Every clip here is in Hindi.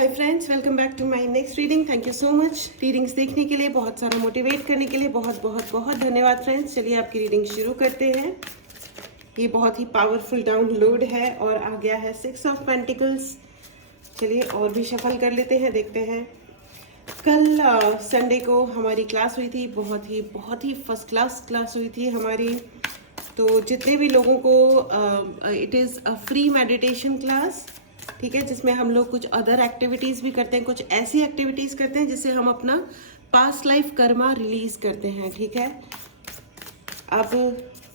Hi friends, welcome back to my next reading. Thank you so much readings देखने के लिए, बहुत सारा मोटिवेट करने के लिए बहुत बहुत बहुत धन्यवाद फ्रेंड्स। चलिए आपकी रीडिंग शुरू करते हैं। ये बहुत ही पावरफुल डाउनलोड है और आ गया है 6 ऑफ पेंटिकल्स। चलिए और भी शफल कर लेते हैं, देखते हैं। कल संडे को हमारी क्लास हुई थी, बहुत ही फर्स्ट क्लास हुई थी हमारी। तो जितने भी लोगों को it is a free meditation class, ठीक है, जिसमें हम लोग कुछ अदर एक्टिविटीज़ भी करते हैं, कुछ ऐसी एक्टिविटीज़ करते हैं जिससे हम अपना पास्ट लाइफ कर्मा रिलीज़ करते हैं, ठीक है। अब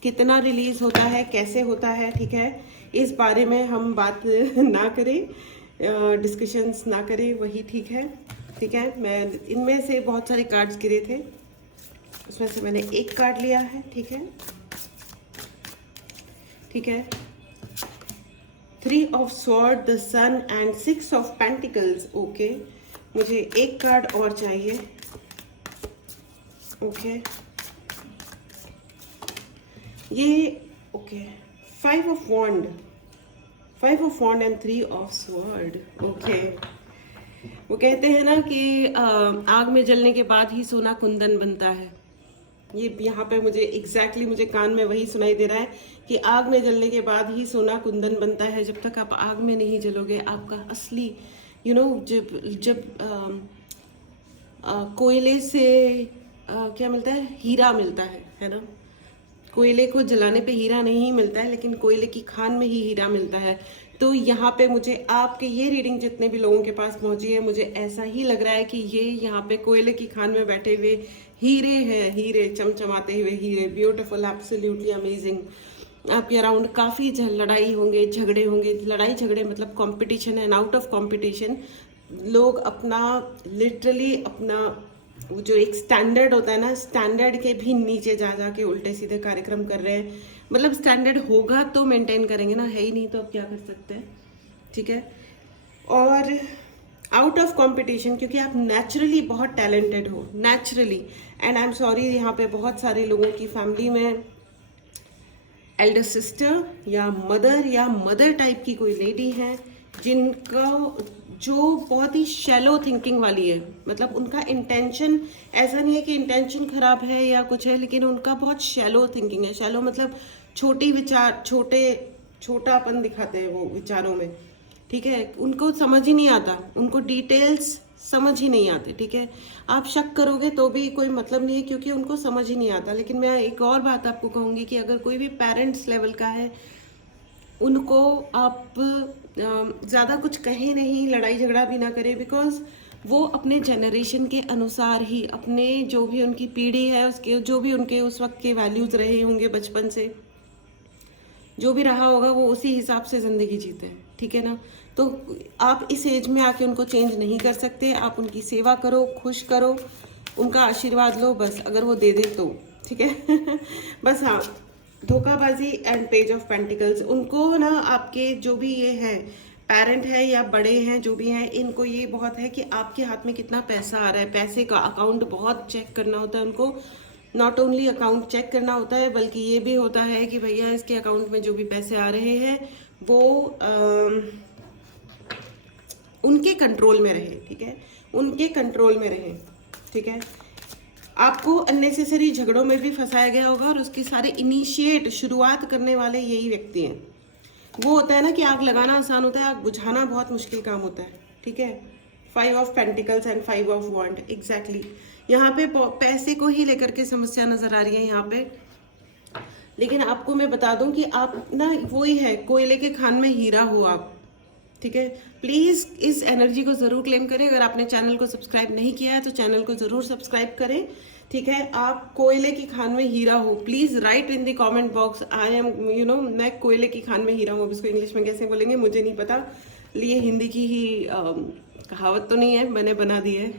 कितना रिलीज़ होता है, कैसे होता है, ठीक है, इस बारे में हम बात ना करें, डिस्कशंस ना करें, वही ठीक है, ठीक है। मैं इनमें से बहुत सारे कार्ड्स गिरे थे, उसमें से मैंने एक कार्ड लिया है, ठीक है, ठीक है। 3 of sword, the sun and 6 of pentacles. Okay, मुझे एक कार्ड और चाहिए। ओके, ये okay 5 of wand, 5 of wand and 3 of sword. Okay, वो कहते हैं ना कि आग में जलने के बाद ही सोना कुंदन बनता है। ये यहाँ पे मुझे एग्जैक्टली मुझे कान में वही सुनाई दे रहा है कि आग में जलने के बाद ही सोना कुंदन बनता है। जब तक आप आग में नहीं जलोगे, आपका असली जब जब कोयले से क्या मिलता है, हीरा मिलता है ना। कोयले को जलाने पे हीरा नहीं मिलता है, लेकिन कोयले की खान में ही हीरा मिलता है। तो यहाँ पे मुझे आपके ये रीडिंग जितने भी लोगों के पास पहुंची है, मुझे ऐसा ही लग रहा है कि ये यहाँ पे कोयले की खान में बैठे हुए हीरे हैं, हीरे, चमचमाते हुए हीरे। Beautiful, absolutely amazing. आपके अराउंड काफ़ी लड़ाई होंगे, झगड़े होंगे। लड़ाई झगड़े मतलब competition and out of competition लोग अपना लिटरली अपना वो जो एक स्टैंडर्ड होता है ना, स्टैंडर्ड के भी नीचे जा जा के उल्टे सीधे कार्यक्रम कर रहे हैं। मतलब स्टैंडर्ड होगा तो मेंटेन करेंगे ना, है ही नहीं तो अब क्या कर सकते हैं, ठीक है। और आउट ऑफ कंपटीशन, क्योंकि आप नेचुरली बहुत टैलेंटेड हो, naturally. And I am sorry, यहाँ पे बहुत सारे लोगों की फैमिली में एल्डर सिस्टर या मदर टाइप की कोई लेडी है जिनका जो बहुत ही शैलो थिंकिंग वाली है। मतलब उनका इंटेंशन ऐसा नहीं है कि इंटेंशन खराब है या कुछ है, लेकिन उनका बहुत शैलो थिंकिंग है। शैलो मतलब छोटी विचार, छोटापन दिखाते हैं वो विचारों में, ठीक है। उनको समझ ही नहीं आता, उनको डिटेल्स समझ ही नहीं आते, ठीक है। आप शक करोगे तो भी कोई मतलब नहीं है, क्योंकि उनको समझ ही नहीं आता। लेकिन मैं एक और बात आपको कहूँगी कि अगर कोई भी पेरेंट्स लेवल का है, उनको आप ज़्यादा कुछ कहें नहीं, लड़ाई झगड़ा भी ना करें, बिकॉज वो अपने जनरेशन के अनुसार ही, अपने जो भी उनकी पीढ़ी है उसके, जो भी उनके उस वक्त के वैल्यूज़ रहे होंगे बचपन से, जो भी रहा होगा वो उसी हिसाब से ज़िंदगी जीते हैं, ठीक है ना। तो आप इस एज में आके उनको चेंज नहीं कर सकते। आप उनकी सेवा करो, खुश करो, उनका आशीर्वाद लो, बस अगर वो दे दे तो, ठीक है। बस हाँ, धोखाबाजी एंड पेज ऑफ पेंटिकल्स, उनको ना आपके जो भी ये है पेरेंट है या बड़े हैं जो भी हैं, इनको ये बहुत है कि आपके हाथ में कितना पैसा आ रहा है। पैसे का अकाउंट बहुत चेक करना होता है उनको। नॉट ओनली अकाउंट चेक करना होता है, बल्कि ये भी होता है कि भैया इसके अकाउंट में जो भी पैसे आ रहे हैं वो उनके कंट्रोल में रहे, ठीक है, उनके कंट्रोल में रहे, ठीक है। आपको अननेसेसरी झगड़ों में भी फंसाया गया होगा और उसकी सारे इनिशिएट, शुरुआत करने वाले यही व्यक्ति हैं। वो होता है ना कि आग लगाना आसान होता है, आग बुझाना बहुत मुश्किल काम होता है, ठीक है। 5 of pentacles and 5 of wand, exactly. यहाँ पे पैसे को ही लेकर के समस्या नजर आ रही है यहाँ पे। लेकिन आपको मैं बता दूं कि आप ना वही है, कोयले के खान में हीरा हो आप, ठीक है। प्लीज़ इस एनर्जी को ज़रूर क्लेम करें। अगर आपने चैनल को सब्सक्राइब नहीं किया है तो चैनल को ज़रूर सब्सक्राइब करें, ठीक है। आप कोयले की खान में हीरा हो। Please write in the comment box, I am मैं कोयले की खान में हीरा हूँ। अब इसको इंग्लिश में कैसे बोलेंगे मुझे नहीं पता, ये हिंदी की ही कहावत तो नहीं है, मैंने बना दी है।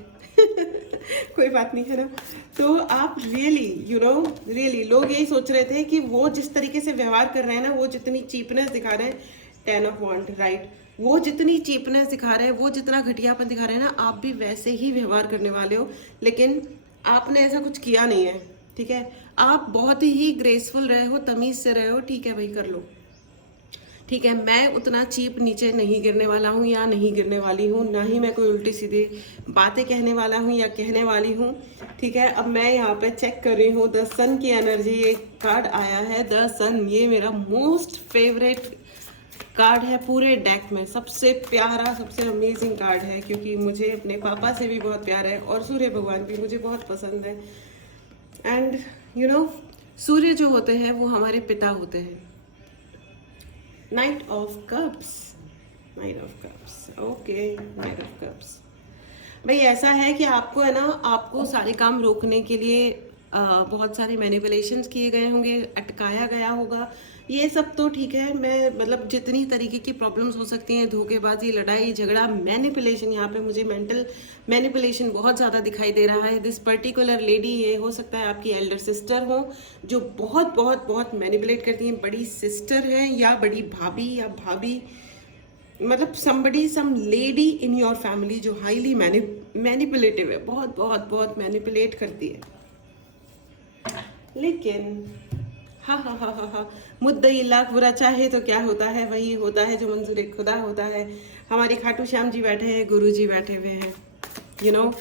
कोई बात नहीं, है ना। तो आप रियली लोग यही सोच रहे थे कि वो जिस तरीके से व्यवहार कर रहे हैं ना, वो जितनी चीपनेस दिखा रहे हैं, 10 ऑफ वॉन्ड, राइट, वो जितनी चीपनेस दिखा रहे हैं, वो जितना घटियापन दिखा रहे हैं ना, आप भी वैसे ही व्यवहार करने वाले हो। लेकिन आपने ऐसा कुछ किया नहीं है, ठीक है। आप बहुत ही ग्रेसफुल रहे हो, तमीज से रहे हो, ठीक है भाई, कर लो। ठीक है, मैं उतना चीप नीचे नहीं गिरने वाला हूँ या नहीं गिरने वाली हूँ, ना ही मैं कोई उल्टी सीधी बातें कहने वाला हूँ या कहने वाली हूँ। ठीक है, अब मैं यहाँ पे चेक कर रही हूँ द सन की एनर्जी। एक कार्ड आया है द सन, ये मेरा मोस्ट फेवरेट कार्ड है पूरे डेक में, सबसे प्यारा, सबसे अमेजिंग कार्ड है, क्योंकि मुझे अपने पापा से भी बहुत प्यार है और सूर्य भगवान भी मुझे बहुत पसंद है। एंड यू नो, सूर्य जो होते हैं वो हमारे पिता होते हैं। Night of cups, night of cups, okay, night of cups. भाई ऐसा है कि आपको है ना, आपको सारे काम रोकने के लिए बहुत सारे मैनिपुलेशंस किए गए होंगे, अटकाया गया होगा, ये सब तो ठीक है। मैं मतलब जितनी तरीके की प्रॉब्लम्स हो सकती हैं, धोखेबाजी, लड़ाई झगड़ा, मैनिपुलेशन, यहाँ पे मुझे मेंटल मैनिपुलेशन बहुत ज़्यादा दिखाई दे रहा है। दिस पर्टिकुलर लेडी, ये हो सकता है आपकी एल्डर सिस्टर हो, जो बहुत बहुत बहुत मैनिपुलेट करती हैं, बड़ी सिस्टर है या बड़ी भाभी या भाभी, मतलब somebody, some lady in your family जो हाईली मैनिपुलेटिव है, बहुत बहुत बहुत मैनिपुलेट करती है। लेकिन हा हा हा हा हा, मुद्दई लाख बुरा चाहे तो क्या होता है, वही होता है जो मंजूर खुदा होता है। हमारे खाटू श्याम जी बैठे हैं, गुरु जी बैठे हुए हैं, यू नो।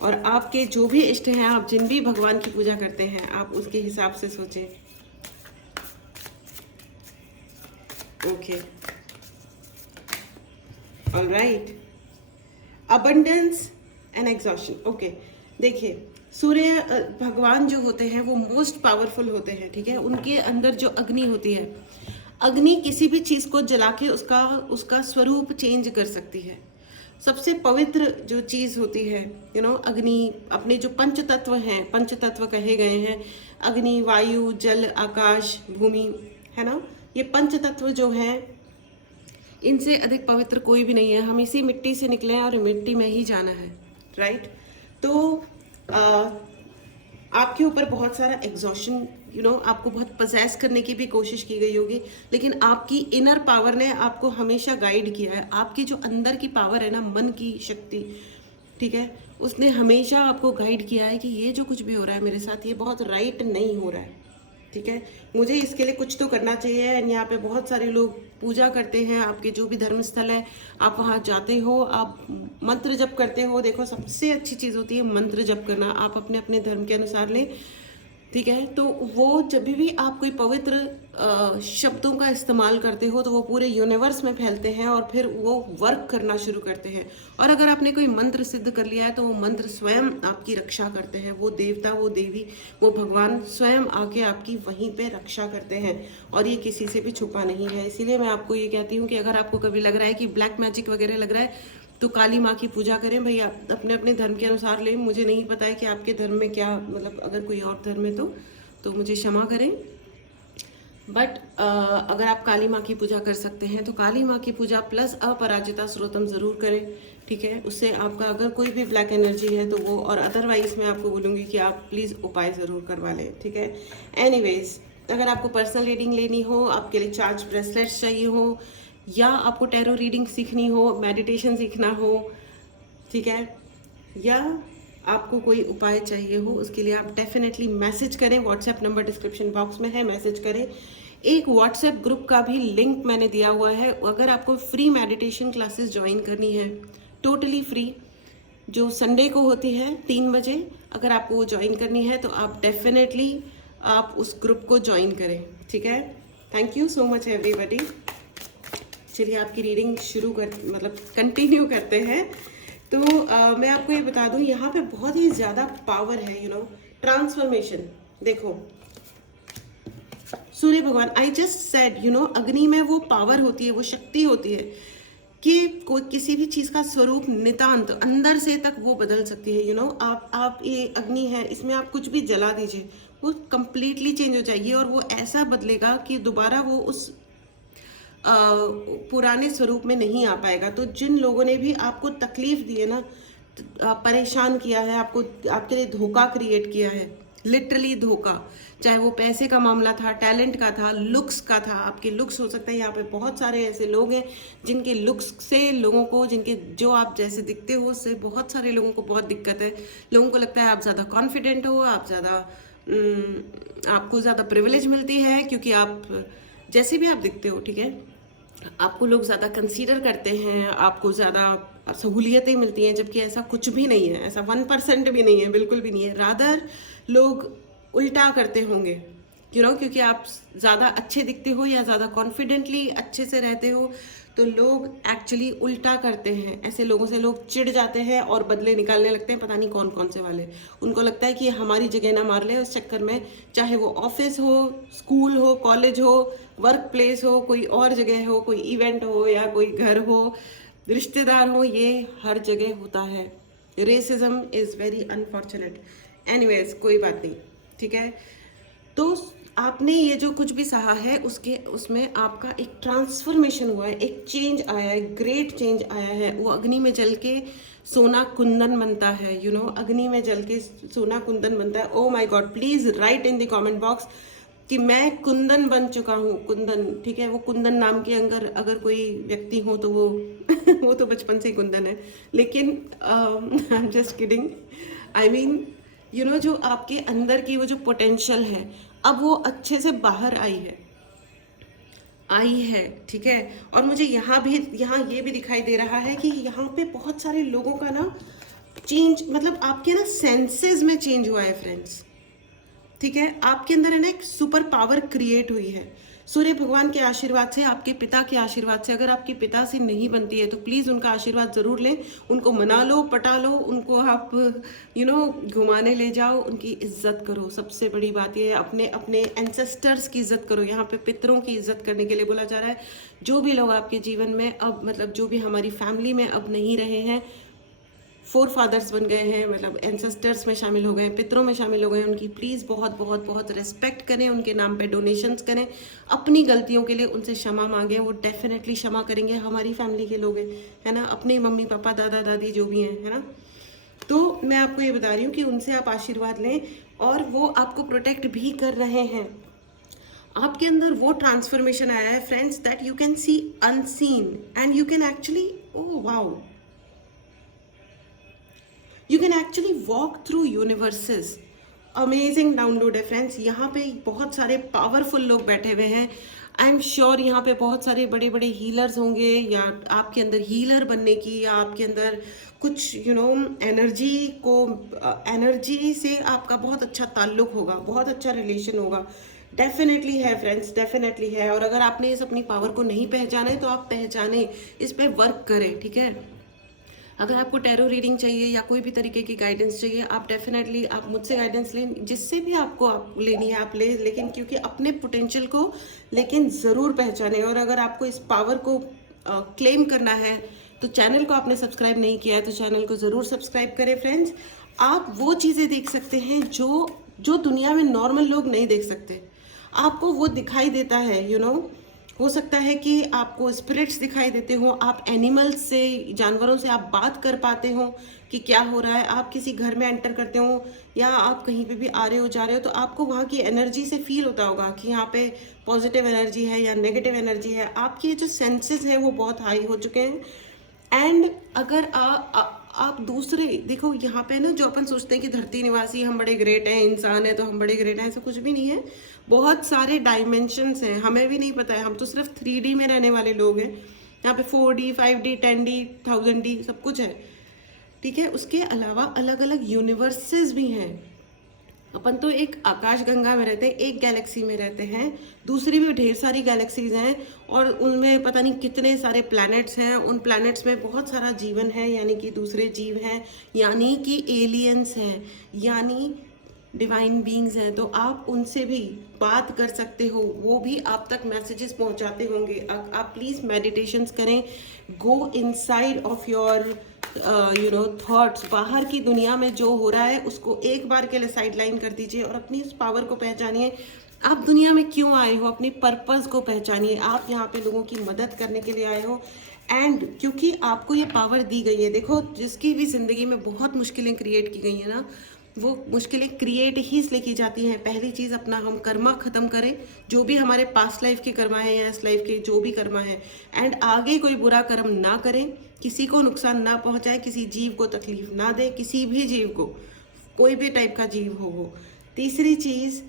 और आपके जो भी इष्ट हैं, आप जिन भी भगवान की पूजा करते हैं, आप उसके हिसाब से सोचें। Okay, all right, abundance and exhaustion. Okay, देखिए, सूर्य भगवान जो होते हैं वो मोस्ट पावरफुल होते हैं, ठीक है। उनके अंदर जो अग्नि होती है, अग्नि किसी भी चीज़ को जला के उसका उसका स्वरूप चेंज कर सकती है। सबसे पवित्र जो चीज़ होती है, यू नो, अग्नि, अपने जो पंच तत्व हैं, पंच तत्व कहे गए हैं, अग्नि, वायु, जल, आकाश, भूमि, है ना, ये पंच तत्व जो हैं, इनसे अधिक पवित्र कोई भी नहीं है। हम इसी मिट्टी से निकले हैं और मिट्टी में ही जाना है, राइट। तो आपके ऊपर बहुत सारा एग्जॉशन, यू नो, आपको बहुत पजेस करने की भी कोशिश की गई होगी, लेकिन आपकी इनर पावर ने आपको हमेशा गाइड किया है। आपकी जो अंदर की पावर है ना, मन की शक्ति, ठीक है, उसने हमेशा आपको गाइड किया है कि ये जो कुछ भी हो रहा है मेरे साथ, ये बहुत राइट नहीं हो रहा है, ठीक है, मुझे इसके लिए कुछ तो करना चाहिए। एंड यहाँ पे बहुत सारे लोग पूजा करते हैं, आपके जो भी धर्म स्थल है, आप वहाँ जाते हो, आप मंत्र जप करते हो। देखो, सबसे अच्छी चीज़ होती है मंत्र जप करना, आप अपने अपने धर्म के अनुसार लें, ठीक है। तो वो जब भी आप कोई पवित्र शब्दों का इस्तेमाल करते हो, तो वो पूरे यूनिवर्स में फैलते हैं और फिर वो वर्क करना शुरू करते हैं। और अगर आपने कोई मंत्र सिद्ध कर लिया है, तो वो मंत्र स्वयं आपकी रक्षा करते हैं। वो देवता, वो देवी, वो भगवान स्वयं आके आपकी वहीं पे रक्षा करते हैं, और ये किसी से भी छुपा नहीं है। इसीलिए मैं आपको ये कहती हूँ कि अगर आपको कभी लग रहा है कि ब्लैक मैजिक वगैरह लग रहा है, तो काली माँ की पूजा करें भाई, आप अपने अपने धर्म के अनुसार लें। मुझे नहीं पता है कि आपके धर्म में क्या, मतलब अगर कोई और धर्म है तो मुझे क्षमा करें, बट अगर आप काली माँ की पूजा कर सकते हैं तो काली माँ की पूजा प्लस अपराजिता स्रोतम ज़रूर करें, ठीक है। उससे आपका अगर कोई भी ब्लैक एनर्जी है तो वो, और अदरवाइज मैं आपको बोलूँगी कि आप प्लीज़ उपाय ज़रूर करवा लें, ठीक है। एनीवेज, अगर आपको पर्सनल रीडिंग लेनी हो, आपके लिए चार्ज ब्रेसलेट्स चाहिए हो, या आपको टैरो रीडिंग सीखनी हो, मेडिटेशन सीखना हो, ठीक है, या आपको कोई उपाय चाहिए हो, उसके लिए आप डेफिनेटली मैसेज करें। व्हाट्सएप नंबर डिस्क्रिप्शन बॉक्स में है, मैसेज करें। एक व्हाट्सएप ग्रुप का भी लिंक मैंने दिया हुआ है, अगर आपको फ्री मेडिटेशन क्लासेस ज्वाइन करनी है, टोटली फ्री, जो संडे को होती है 3 बजे, अगर आपको वो ज्वाइन करनी है तो आप डेफिनेटली आप उस ग्रुप को ज्वाइन करें, ठीक है। Thank you so much everybody. चलिए आपकी रीडिंग शुरू कर, मतलब कंटिन्यू करते हैं। तो मैं आपको ये बता दूं, यहाँ पे बहुत ही ज़्यादा पावर है, यू नो, ट्रांसफॉर्मेशन। देखो, सूर्य भगवान, I just said, you know, अग्नि में वो पावर होती है, वो शक्ति होती है कि कोई किसी भी चीज़ का स्वरूप नितांत अंदर से तक वो बदल सकती है, यू नो। आप ये अग्नि है, इसमें आप कुछ भी जला दीजिए, वो कंप्लीटली चेंज हो जाएगी, और वो ऐसा बदलेगा कि दोबारा वो उस पुराने स्वरूप में नहीं आ पाएगा। तो जिन लोगों ने भी आपको तकलीफ दी है ना, परेशान किया है, आपको, आपके लिए धोखा क्रिएट किया है, लिटरली धोखा, चाहे वो पैसे का मामला था, टैलेंट का था, लुक्स का था, आपके लुक्स हो सकता है। यहाँ पे बहुत सारे ऐसे लोग हैं जिनके लुक्स से लोगों को, जिनके जो आप जैसे दिखते हो उससे बहुत सारे लोगों को बहुत दिक्कत है। लोगों को लगता है आप ज़्यादा कॉन्फिडेंट हो, आप ज़्यादा, आपको ज़्यादा प्रिविलेज मिलती है क्योंकि आप जैसे भी आप दिखते हो, ठीक है। आपको लोग ज़्यादा कंसीडर करते हैं, आपको ज़्यादा सहूलियतें मिलती हैं, जबकि ऐसा कुछ भी नहीं है, ऐसा 1% भी नहीं है, बिल्कुल भी नहीं है। रादर लोग उल्टा करते होंगे, क्योंकि आप ज़्यादा अच्छे दिखते हो या ज़्यादा कॉन्फिडेंटली अच्छे से रहते हो, तो लोग एक्चुअली उल्टा करते हैं। ऐसे लोगों से लोग चिढ़ जाते हैं और बदले निकालने लगते हैं, पता नहीं कौन कौन से वाले। उनको लगता है कि हमारी जगह ना मार ले, उस चक्कर में चाहे वो ऑफिस हो, स्कूल हो, कॉलेज हो, वर्क प्लेस हो, कोई और जगह हो, कोई इवेंट हो या कोई घर हो, रिश्तेदार हो, ये हर जगह होता है। Racism is very unfortunate. Anyways, कोई बात नहीं, ठीक है। तो आपने ये जो कुछ भी सहा है उसमें आपका एक ट्रांसफॉर्मेशन हुआ है, एक चेंज आया है, ग्रेट चेंज आया है। वो अग्नि में जल के सोना कुंदन बनता है, अग्नि में जल के सोना कुंदन बनता है। Oh my God, please right in the comment box कि मैं कुंदन बन चुका हूँ। कुंदन, ठीक है। वो कुंदन नाम के अगर कोई व्यक्ति हो तो वो वो तो बचपन से ही कुंदन है, लेकिन I am just kidding. I mean जो आपके अंदर की वो जो पोटेंशियल है, अब वो अच्छे से बाहर आई है, ठीक है। और मुझे यहाँ ये भी दिखाई दे रहा है कि यहाँ पे बहुत सारे लोगों का ना चेंज, मतलब आपके ना सेंसेस में चेंज हुआ है फ्रेंड्स, ठीक है। आपके अंदर है ना एक सुपर पावर क्रिएट हुई है सूर्य भगवान के आशीर्वाद से, आपके पिता के आशीर्वाद से। अगर आपके पिता से नहीं बनती है तो प्लीज़ उनका आशीर्वाद ज़रूर लें, उनको मना लो, पटा लो, उनको आप घुमाने ले जाओ, उनकी इज्जत करो। सबसे बड़ी बात ये है, अपने अपने एंसेस्टर्स की इज्जत करो। यहाँ पे पितरों की इज्जत करने के लिए बोला जा रहा है। जो भी लोग आपके जीवन में अब, मतलब जो भी हमारी फैमिली में अब नहीं रहे हैं, फोर फादर्स बन गए हैं, मतलब एंसेस्टर्स में शामिल हो गए, पितरों में शामिल हो गए, उनकी प्लीज़ बहुत बहुत बहुत रिस्पेक्ट करें, उनके नाम पे डोनेशंस करें, अपनी गलतियों के लिए उनसे क्षमा मांगें, वो डेफिनेटली क्षमा करेंगे। हमारी फैमिली के लोग हैं, है ना, अपने मम्मी पापा दादा दादी जो भी हैं, है ना। तो मैं आपको ये बता रही हूँ कि उनसे आप आशीर्वाद लें और वो आपको प्रोटेक्ट भी कर रहे हैं। आपके अंदर वो ट्रांसफॉर्मेशन आया है friends, that you can C unseen and you can actually, oh wow, you can actually walk through universes. Amazing download है फ्रेंड्स। यहाँ पे बहुत सारे पावरफुल लोग बैठे हुए हैं। आई एम श्योर यहाँ पे बहुत सारे बड़े बड़े हीलर्स होंगे, या आपके अंदर हीलर बनने की, या आपके अंदर कुछ एनर्जी से आपका बहुत अच्छा ताल्लुक होगा, बहुत अच्छा रिलेशन होगा। डेफिनेटली है फ्रेंड्स, डेफिनेटली है। और अगर आपने इस अपनी पावर को नहीं पहचाना है तो आप पहचाने, इस पर वर्क करें, ठीक है। अगर आपको टैरो रीडिंग चाहिए या कोई भी तरीके की गाइडेंस चाहिए, आप डेफिनेटली आप मुझसे गाइडेंस लें, जिससे भी आपको लेनी है आप ले, लेकिन क्योंकि अपने पोटेंशियल को लेकिन ज़रूर पहचाने। और अगर आपको इस पावर को क्लेम करना है तो चैनल को आपने सब्सक्राइब नहीं किया है तो चैनल को ज़रूर सब्सक्राइब करें फ्रेंड्स। आप वो चीज़ें देख सकते हैं जो दुनिया में नॉर्मल लोग नहीं देख सकते। आपको वो दिखाई देता है, हो सकता है कि आपको स्पिरिट्स दिखाई देते हो, आप एनिमल्स से, जानवरों से आप बात कर पाते हो कि क्या हो रहा है। आप किसी घर में एंटर करते हो या आप कहीं पे भी आ रहे हो जा रहे हो तो आपको वहाँ की एनर्जी से फील होता होगा कि यहाँ पे पॉजिटिव एनर्जी है या नेगेटिव एनर्जी है। आपके जो सेंसेस हैं वो बहुत हाई हो चुके हैं। एंड अगर आप दूसरे देखो, यहाँ पे ना जो अपन सोचते हैं कि धरती निवासी हम बड़े ग्रेट हैं, इंसान है तो हम बड़े ग्रेट हैं, ऐसा कुछ भी नहीं है। बहुत सारे डायमेंशंस हैं, हमें भी नहीं पता है। हम तो सिर्फ 3D में रहने वाले लोग हैं। यहाँ पे 4D 5D 10D 1000D सब कुछ है, ठीक है। उसके अलावा अलग अलग यूनिवर्सेस भी हैं। अपन तो एक आकाश गंगा में रहते हैं, एक गैलेक्सी में रहते हैं, दूसरी भी ढेर सारी गैलेक्सीज हैं और उनमें पता नहीं कितने सारे प्लैनेट्स हैं। उन प्लैनेट्स में बहुत सारा जीवन है, यानी कि दूसरे जीव हैं, यानी कि एलियंस हैं, यानी डिवाइन बीइंग्स हैं। तो आप उनसे भी बात कर सकते हो, वो भी आप तक मैसेजेस पहुंचाते होंगे। आप प्लीज़ मेडिटेशंस करें, go inside of your thoughts. बाहर की दुनिया में जो हो रहा है उसको एक बार के लिए साइडलाइन कर दीजिए और अपनी उस पावर को पहचानिए। आप दुनिया में क्यों आए हो, अपनी पर्पस को पहचानिए। आप यहाँ पे लोगों की मदद करने के लिए आए हो, एंड क्योंकि आपको ये पावर दी गई है। देखो, जिसकी भी ज़िंदगी में बहुत मुश्किलें क्रिएट की गई हैं ना, वो मुश्किलें क्रिएट ही इसलिए की जाती हैं। पहली चीज़, अपना हम कर्मा ख़त्म करें, जो भी हमारे पास्ट लाइफ के कर्मा है या इस लाइफ के जो भी कर्मा है, एंड आगे कोई बुरा कर्म ना करें, किसी को नुकसान ना पहुंचाए, किसी जीव को तकलीफ ना दे, किसी भी जीव को, कोई भी टाइप का जीव हो वो। तीसरी चीज़,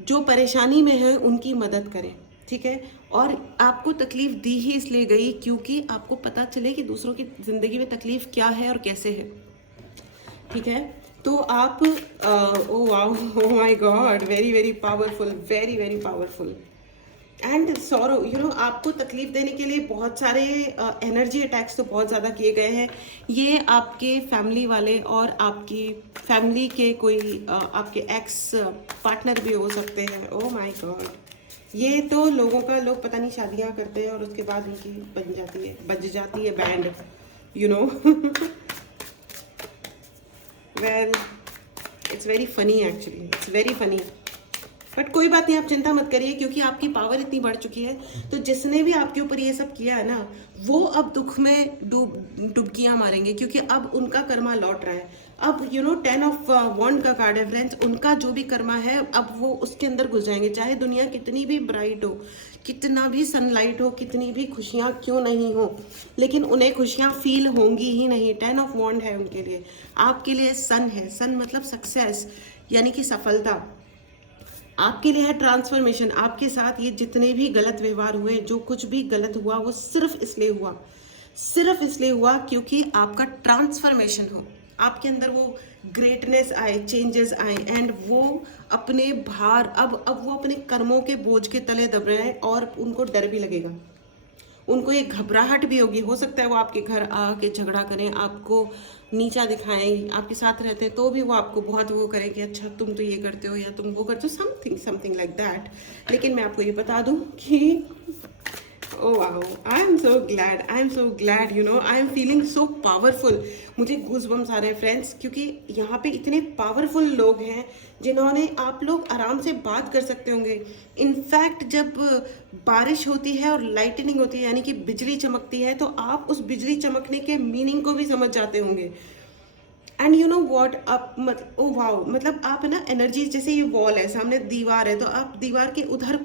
जो परेशानी में है उनकी मदद करें, ठीक है। और आपको तकलीफ दी ही इसलिए गई क्योंकि आपको पता चले कि दूसरों की ज़िंदगी में तकलीफ क्या है और कैसे है, ठीक है। तो आप oh wow, oh my God, very very powerful, very very powerful. And sorrow, you know, आपको तकलीफ देने के लिए बहुत सारे एनर्जी अटैक्स तो बहुत ज़्यादा किए गए हैं। ये आपके फैमिली वाले और आपकी फैमिली के कोई आपके एक्स पार्टनर भी हो सकते हैं। ओ माय गॉड, ये तो लोगों का, लोग पता नहीं शादियां करते हैं और उसके बाद उनकी बज जाती है band, you know. Well, it's very funny actually, it's very funny. But कोई बात नहीं, आप चिंता मत करिए क्योंकि आपकी पावर इतनी बढ़ चुकी है। तो जिसने भी आपके ऊपर ये सब किया है ना, वो अब दुख में डुबकियां मारेंगे क्योंकि अब उनका कर्मा लौट रहा है। अब यू नो 10 ऑफ वॉन्ड का कार्ड है फ्रेंड्स, उनका जो भी कर्मा है अब वो उसके अंदर घुस जाएंगे। चाहे दुनिया कितनी भी ब्राइट हो, कितना भी सनलाइट हो, कितनी भी खुशियाँ क्यों नहीं हो, लेकिन उन्हें खुशियाँ फील होंगी ही नहीं। 10 ऑफ वॉन्ड है उनके लिए। आपके लिए सन है, सन मतलब सक्सेस, यानी कि सफलता। आपके लिए है ट्रांसफॉर्मेशन। आपके साथ ये जितने भी गलत व्यवहार हुए, जो कुछ भी गलत हुआ, वो सिर्फ इसलिए हुआ क्योंकि आपका ट्रांसफॉर्मेशन हो, आपके अंदर वो ग्रेटनेस आए, चेंजेस आए। एंड वो अपने भार, अब वो अपने कर्मों के बोझ के तले दब रहे हैं और उनको डर भी लगेगा, उनको एक घबराहट भी होगी। हो सकता है वो आपके घर आके झगड़ा करें, आपको नीचा दिखाएं, आपके साथ रहते हैं तो भी वो आपको बहुत वो करें कि अच्छा तुम तो ये करते हो या तुम वो करते हो, समथिंग लाइक दैट। लेकिन मैं आपको ये बता दूं कि oh wow, I am so glad, you know, I am feeling so powerful. मुझे गूज़बम्स आ रहे हैं फ्रेंड्स, क्योंकि यहाँ पे इतने पावरफुल लोग हैं जिन्होंने, आप लोग आराम से बात कर सकते होंगे। इनफैक्ट जब बारिश होती है और लाइटनिंग होती है, यानी कि बिजली चमकती है, तो आप उस बिजली चमकने के मीनिंग को भी समझ जाते होंगे। एंड यू नो वॉट, आप मतलब ओ वाओ, मतलब आप है ना एनर्जी, जैसे ये वॉल है, सामने दीवार है, तो आप दीवार के उधर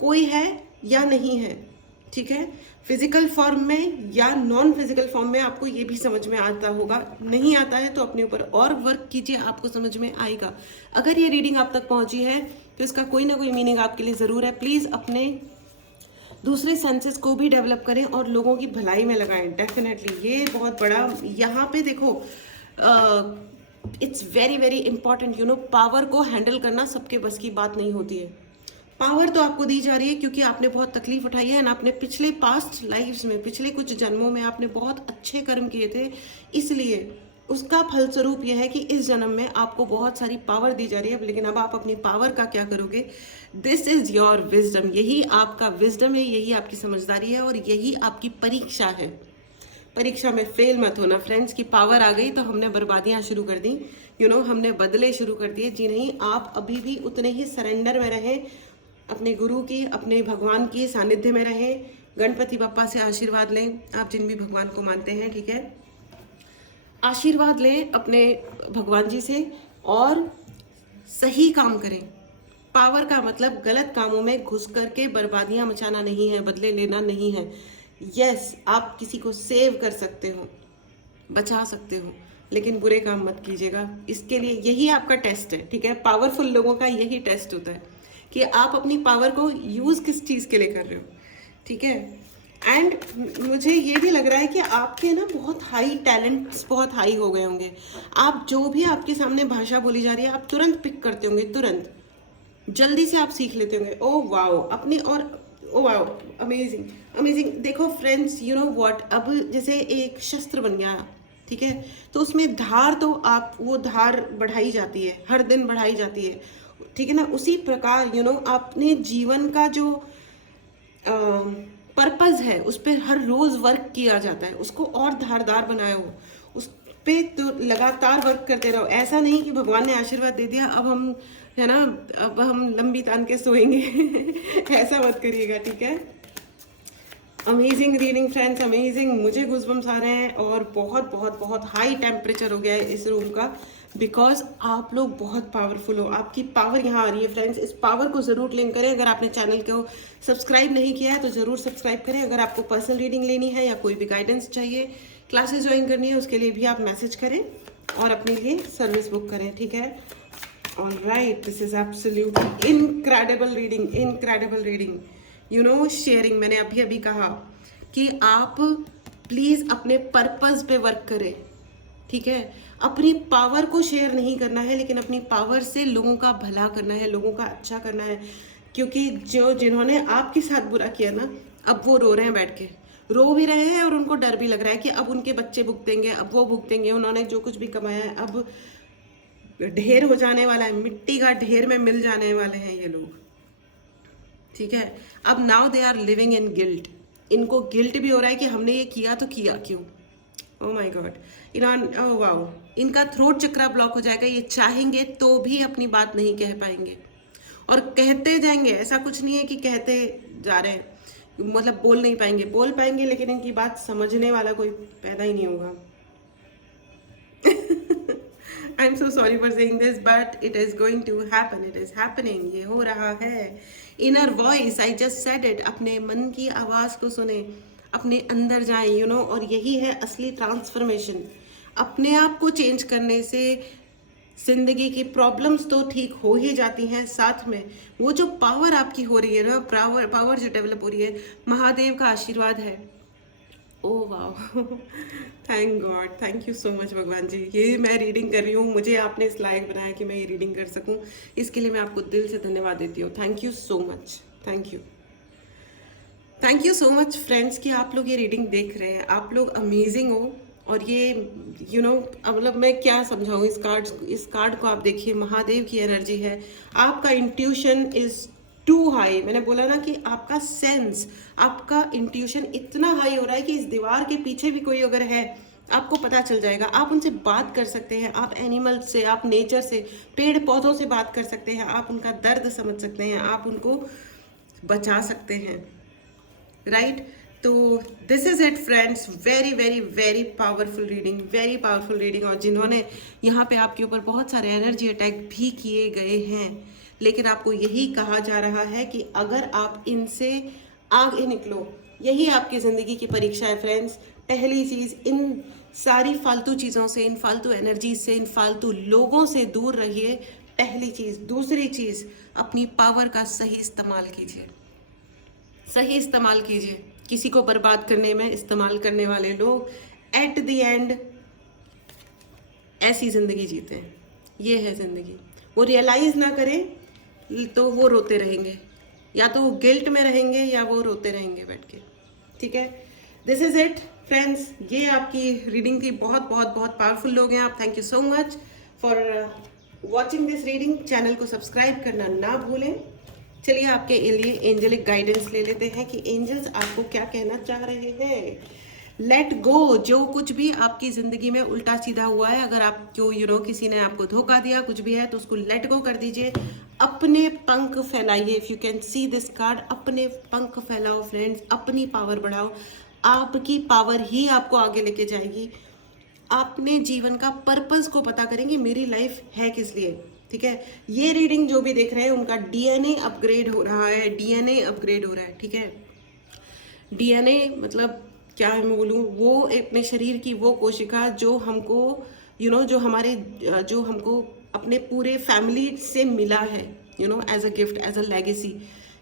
कोई है या नहीं है, ठीक है। फिजिकल फॉर्म में या नॉन फिजिकल फॉर्म में, आपको ये भी समझ में आता होगा। नहीं आता है तो अपने ऊपर और वर्क कीजिए, आपको समझ में आएगा। अगर ये रीडिंग आप तक पहुंची है तो इसका कोई ना कोई मीनिंग आपके लिए ज़रूर है। प्लीज़ अपने दूसरे सेंसेस को भी डेवलप करें और लोगों की भलाई में लगाएं। डेफिनेटली ये बहुत बड़ा, यहाँ पे देखो, it's very very important, you know, power को हैंडल करना सबके बस की बात नहीं होती है। पावर तो आपको दी जा रही है क्योंकि आपने बहुत तकलीफ उठाई है ना, आपने पिछले पास्ट लाइफ्स में, पिछले कुछ जन्मों में आपने बहुत अच्छे कर्म किए थे, इसलिए उसका फलस्वरूप यह है कि इस जन्म में आपको बहुत सारी पावर दी जा रही है। लेकिन अब आप अपनी पावर का क्या करोगे? दिस इज योर विजडम, यही आपका विजडम है, यही आपकी समझदारी है और यही आपकी परीक्षा है। परीक्षा में फेल मत होना फ्रेंड्स। की पावर आ गई तो हमने बर्बादियां शुरू कर दी, यू नो, हमने बदले शुरू कर दिए। जी नहीं, आप अभी भी उतने ही सरेंडर में रहें, अपने गुरु की, अपने भगवान की सानिध्य में रहें। गणपति बप्पा से आशीर्वाद लें, आप जिन भी भगवान को मानते हैं, ठीक है। आशीर्वाद लें अपने भगवान जी से और सही काम करें। पावर का मतलब गलत कामों में घुस करके बर्बादियां मचाना नहीं है, बदले लेना नहीं है। यस, आप किसी को सेव कर सकते हो, बचा सकते हो, लेकिन बुरे काम मत कीजिएगा। इसके लिए यही आपका टेस्ट है, ठीक है। पावरफुल लोगों का यही टेस्ट होता है कि आप अपनी पावर को यूज़ किस चीज़ के लिए कर रहे हो, ठीक है। एंड मुझे ये भी लग रहा है कि आपके ना बहुत हाई टैलेंट्स बहुत हाई हो गए होंगे। आप जो भी आपके सामने भाषा बोली जा रही है, आप तुरंत पिक करते होंगे, तुरंत जल्दी से आप सीख लेते होंगे। ओ वाओ, अपने, और ओ वाओ, अमेजिंग अमेजिंग। देखो फ्रेंड्स, यू नो व्हाट, अब जैसे एक शस्त्र बन गया, ठीक है, तो उसमें धार, तो आप वो धार बढ़ाई जाती है, हर दिन बढ़ाई जाती है, ठीक है ना। उसी प्रकार यू नो अपने जीवन का जो पर्पस है उस पर हर रोज वर्क किया जाता है, उसको और धारदार बनाए हो, उस पे तो लगातार वर्क करते रहो। ऐसा नहीं कि भगवान ने आशीर्वाद दे दिया अब हम, है ना, अब हम लंबी तान के सोएंगे। ऐसा मत करिएगा, ठीक है। Amazing reading friends, amazing. मुझे गूज़बम्स आ रहे हैं और बहुत बहुत बहुत हाई टेम्परेचर हो गया है इस रूम का, बिकॉज आप लोग बहुत पावरफुल हो। आपकी पावर यहाँ आ रही है फ्रेंड्स। इस पावर को ज़रूर क्लेम करें। अगर आपने चैनल को सब्सक्राइब नहीं किया है तो ज़रूर सब्सक्राइब करें। अगर आपको पर्सनल रीडिंग लेनी है या कोई भी गाइडेंस चाहिए, क्लासेस ज्वाइन करनी है, उसके लिए भी आप मैसेज करें और अपने लिए सर्विस बुक करें, ठीक है। All right, this is absolutely incredible reading, incredible reading. You know, sharing, मैंने अभी अभी कहा कि आप प्लीज अपने पर्पस पे वर्क करें, ठीक है। अपनी पावर को शेयर नहीं करना है, लेकिन अपनी पावर से लोगों का भला करना है, लोगों का अच्छा करना है। क्योंकि जिन्होंने आपके साथ बुरा किया ना, अब वो रो रहे हैं, बैठ के रो भी रहे हैं, और उनको डर भी लग रहा है कि अब उनके बच्चे भुगतेंगे, अब वो भुगतेंगे। उन्होंने जो कुछ भी कमाया है अब ढेर हो जाने वाला है, मिट्टी का ढेर में मिल जाने वाले हैं ये लोग, ठीक है। अब now they are living in guilt. इनको गिल्ट भी हो रहा है कि हमने ये किया तो किया क्यों। Oh my God, oh wow, इनका थ्रोट चक्रा ब्लॉक हो जाएगा। ये चाहेंगे तो भी अपनी बात नहीं कह पाएंगे, और कहते जाएंगे। ऐसा कुछ नहीं है कि कहते जा रहे हैं, मतलब बोल नहीं पाएंगे, बोल पाएंगे, लेकिन इनकी बात समझने वाला कोई पैदा ही नहीं होगा। I'm so sorry for saying this, but it is going to happen. It is happening. ये हो रहा है। Inner voice, I just said it. अपने मन की आवाज़ को सुने, अपने अंदर जाएं, you know, और यही है असली ट्रांसफॉर्मेशन। अपने आप को चेंज करने से जिंदगी की प्रॉब्लम्स तो ठीक हो ही जाती हैं, साथ में वो जो पावर आपकी हो रही है ना, पावर जो डेवलप हो रही है, महादेव का आशीर्वाद है। ओह वाह, thank God, thank you so much भगवान जी। ये मैं रीडिंग कर रही हूँ, मुझे आपने इस लायक बनाया कि मैं ये रीडिंग कर सकूँ, इसके लिए मैं आपको दिल से धन्यवाद देती हूँ। Thank you so much, thank you so much friends कि आप लोग ये रीडिंग देख रहे हैं। आप लोग अमेजिंग हो, और ये यू नो मतलब मैं क्या समझाऊँ, इस कार्ड को आप देखिए, महादेव की एनर्जी है। आपका इंट्यूशन इज टू हाई। मैंने बोला ना कि आपका सेंस, आपका इंट्यूशन इतना हाई हो रहा है कि इस दीवार के पीछे भी कोई अगर है, आपको पता चल जाएगा। आप उनसे बात कर सकते हैं, आप एनिमल से, आप नेचर से, पेड़ पौधों से बात कर सकते हैं, आप उनका दर्द समझ सकते हैं, आप उनको बचा सकते हैं, राइट। तो this is it friends, very very very powerful reading, very powerful reading. और जिन्होंने यहाँ पे आपके ऊपर बहुत सारे एनर्जी अटैक भी किए गए हैं, लेकिन आपको यही कहा जा रहा है कि अगर आप इनसे आगे निकलो, यही आपकी ज़िंदगी की परीक्षा है फ्रेंड्स। पहली चीज़, इन सारी फालतू चीज़ों से, इन फालतू एनर्जी से, इन फालतू लोगों से दूर रहिए, पहली चीज़। दूसरी चीज़, अपनी पावर का सही इस्तेमाल कीजिए, सही इस्तेमाल कीजिए। किसी को बर्बाद करने में इस्तेमाल करने वाले लोग एट द एंड ऐसी ज़िंदगी जीते हैं। ये है ज़िंदगी। वो रियलाइज़ ना करें तो वो रोते रहेंगे, या तो वो गिल्ट में रहेंगे, या वो रोते रहेंगे बैठ के, ठीक है। दिस इज इट फ्रेंड्स, ये आपकी रीडिंग थी। बहुत बहुत बहुत पावरफुल लोग हैं आप। Thank you so much for watching this reading. Channel को सब्सक्राइब करना ना भूलें। चलिए आपके लिए एंजलिक गाइडेंस ले लेते हैं कि एंजल्स आपको क्या कहना चाह रहे हैं। लेट गो, जो कुछ भी आपकी ज़िंदगी में उल्टा सीधा हुआ है, अगर आपको किसी ने आपको धोखा दिया, कुछ भी है, तो उसको लेट गो कर दीजिए। अपने पंख फैलाइए। If you can see this card, अपने पंख फैलाओ फ्रेंड्स, अपनी पावर बढ़ाओ। आपकी पावर ही आपको आगे लेके जाएगी। आपने जीवन का पर्पस को पता करेंगे, मेरी लाइफ है किस लिए, ठीक है। ये रीडिंग जो भी देख रहे हैं, उनका डीएनए अपग्रेड हो रहा है, डीएनए अपग्रेड हो रहा है, ठीक है। डीएनए मतलब क्या है मैं बोलूँ, वो अपने शरीर की वो कोशिका जो हमको जो हमको अपने पूरे फैमिली से मिला है, as a gift, as a legacy,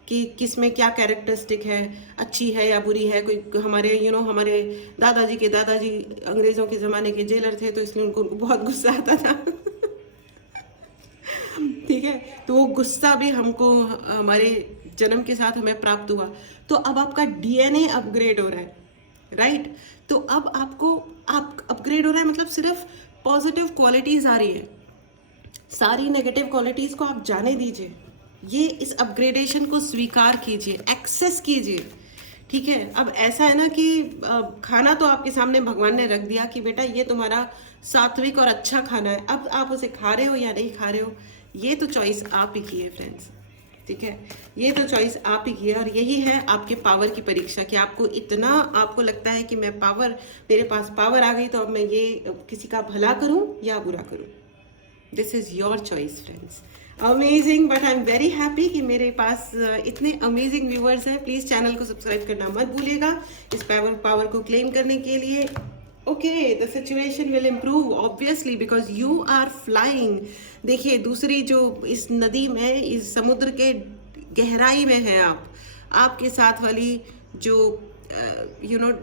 कि किस में क्या कैरेक्टरिस्टिक है, अच्छी है या बुरी है। कोई हमारे हमारे दादाजी के दादाजी अंग्रेज़ों के ज़माने के जेलर थे, तो इसलिए उनको बहुत गुस्सा आता था। ठीक है, तो वो गुस्सा भी हमको हमारे जन्म के साथ हमें प्राप्त हुआ। तो अब आपका डीएनए अपग्रेड हो रहा है, राइट। तो अब आपको अपग्रेड हो रहा है, मतलब सिर्फ पॉजिटिव क्वालिटीज आ रही है, सारी नेगेटिव क्वालिटीज को आप जाने दीजिए। ये इस अपग्रेडेशन को स्वीकार कीजिए, एक्सेस कीजिए, ठीक है। अब ऐसा है ना कि खाना तो आपके सामने भगवान ने रख दिया कि बेटा ये तुम्हारा सात्विक और अच्छा खाना है। अब आप उसे खा रहे हो या नहीं खा रहे हो, ये तो चॉइस आप ही की है फ्रेंड्स, ठीक है। ये तो चॉइस आप ही की है, और यही है आपके पावर की परीक्षा कि आपको लगता है कि मेरे पास पावर आ गई, तो अब मैं ये किसी का भला करूं या बुरा करूं। This is your choice friends. Amazing, but I am very happy कि मेरे पास इतने अमेजिंग व्यूवर्स हैं। प्लीज़ चैनल को सब्सक्राइब करना मत भूलिएगा इस पावर को क्लेम करने के लिए। Okay, the situation will improve obviously because you are flying. देखिए, दूसरी जो इस नदी में, इस समुद्र के गहराई में है आप, आपके साथ वाली जो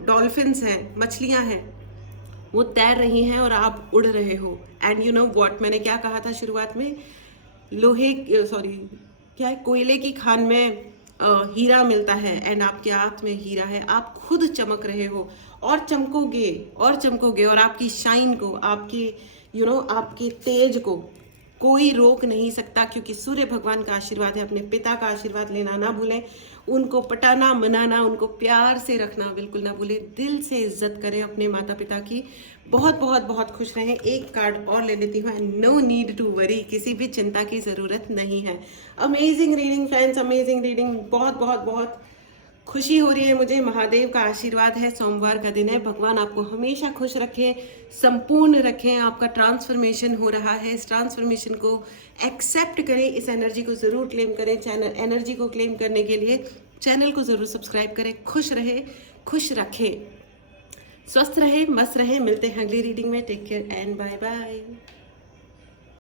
डॉल्फिन्स हैं, मछलियां हैं, वो तैर रही हैं और आप उड़ रहे हो। एंड यू नो व्हाट, मैंने क्या कहा था शुरुआत में, लोहे, सॉरी, क्या है, कोयले की खान में हीरा मिलता है, एंड आपके हाथ में हीरा है। आप खुद चमक रहे हो और चमकोगे और चमकोगे, और आपकी शाइन को, आपके आपके तेज को कोई रोक नहीं सकता, क्योंकि सूर्य भगवान का आशीर्वाद है। अपने पिता का आशीर्वाद लेना ना भूलें, उनको पटाना, मनाना, उनको प्यार से रखना बिल्कुल ना भूलें। दिल से इज्जत करें अपने माता पिता की। बहुत बहुत बहुत खुश रहें। एक कार्ड और ले लेती हूँ। And no need to worry, किसी भी चिंता की ज़रूरत नहीं है। Amazing reading friends, amazing reading. बहुत बहुत बहुत खुशी हो रही है मुझे। महादेव का आशीर्वाद है, सोमवार का दिन है। भगवान आपको हमेशा खुश रखें, संपूर्ण रखें। आपका ट्रांसफॉर्मेशन हो रहा है, इस ट्रांसफॉर्मेशन को एक्सेप्ट करें, इस एनर्जी को ज़रूर क्लेम करें। चैनल एनर्जी को क्लेम करने के लिए चैनल को ज़रूर सब्सक्राइब करें। खुश रहे, खुश रखें, स्वस्थ रहे, मस्त रहे। मिलते हैं अगली रीडिंग में। Take care and bye bye.